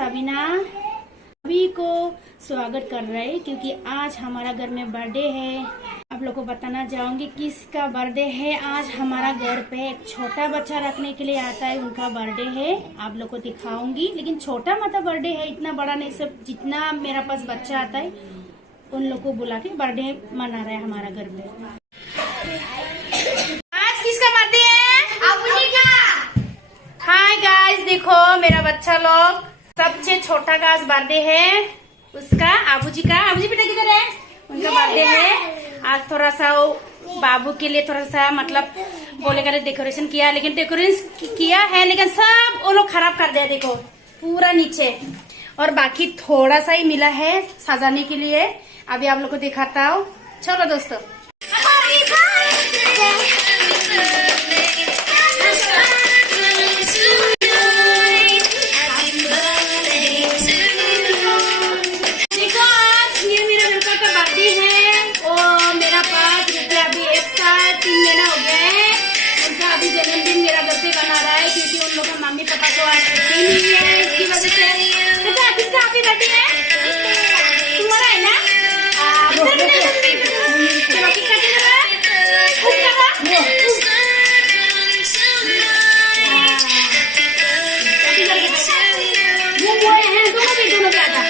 साबिना सभी को स्वागत कर रहे हैं क्योंकि आज हमारा घर में बर्थडे है। आप लोग को बताना चाहूंगी किसका बर्थडे है। आज हमारा घर पे एक छोटा बच्चा रखने के लिए आता है, उनका बर्थडे है। आप लोग को दिखाऊंगी, लेकिन छोटा मतलब बर्थडे है, इतना बड़ा नहीं। सब जितना मेरा पास बच्चा आता है उन लोग को बुला के बर्थडे मना रहा है हमारा घर पे। आज किसका बर्थडे है? अबूजी का। हाय गाइस, देखो मेरा बच्चा लोग, सबसे छोटा का आज बर्थडे है उसका, आबूजी का। आबूजी बेटा किधर है? उनका बर्थडे है आज। थोड़ा सा बाबू के लिए थोड़ा सा मतलब बोले कर डेकोरेशन किया, लेकिन डेकोरेशन किया है लेकिन सब वो लोग खराब कर दिया। देखो पूरा नीचे, और बाकी थोड़ा सा ही मिला है सजाने के लिए। अभी आप लोग को दिखाता हूँ, चलो दोस्तों। क्योंकि उन लोगों का मम्मी पापा को आज छुट्टी नहीं है, इसकी वजह से। बेटा किसका हैप्पी बर्थडे है? तुम्हारा है ना? चलो केक काटेंगे दोनों क्या था?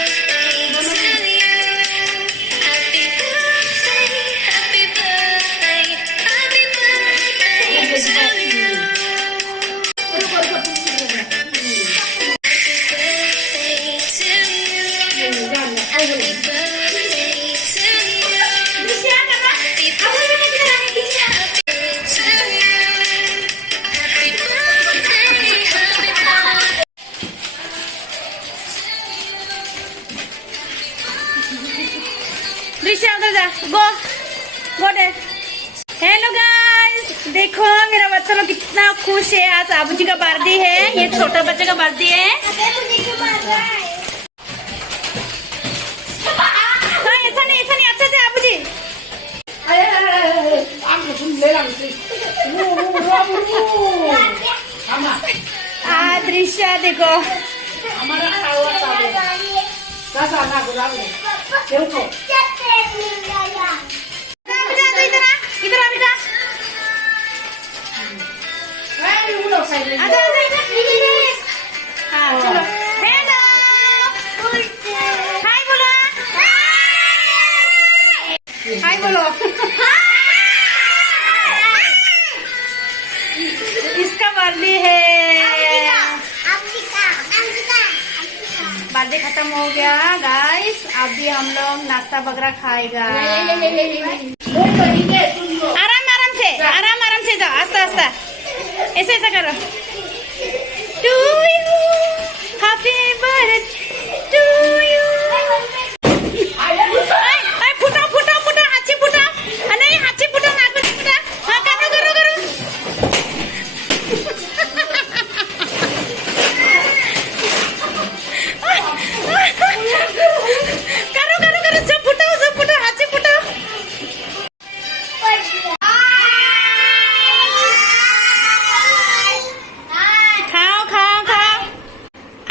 गो दे। हेलो गाइस, देखो मेरा बच्चा लोग कितना खुश है। आज आबूजी का बर्थडे है, ये छोटा बच्चे का बर्थडे है। हाँ, ऐसा नहीं अच्छा से आबूजी। दृश्य देखो, इधर आ बेटा। हाँ चलो, हेलो हाय बोलो, हाय बोलो। इसका बर्थडे है। बर्थडे खत्म हो गया गाइस, अभी हम लोग नाश्ता वगैरह खाएगा। आराम से जाओ, आस्ता ऐसे करो। To you happy birthday to you. फुटा हाथी फुटा, नहीं हाथी फुटा, नाक में फुटा। हाँ करो। सब फुटा हाथी फुटा।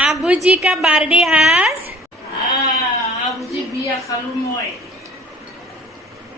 आबूजी का बर्थडे आज। आबूजी बिया खालू मोय।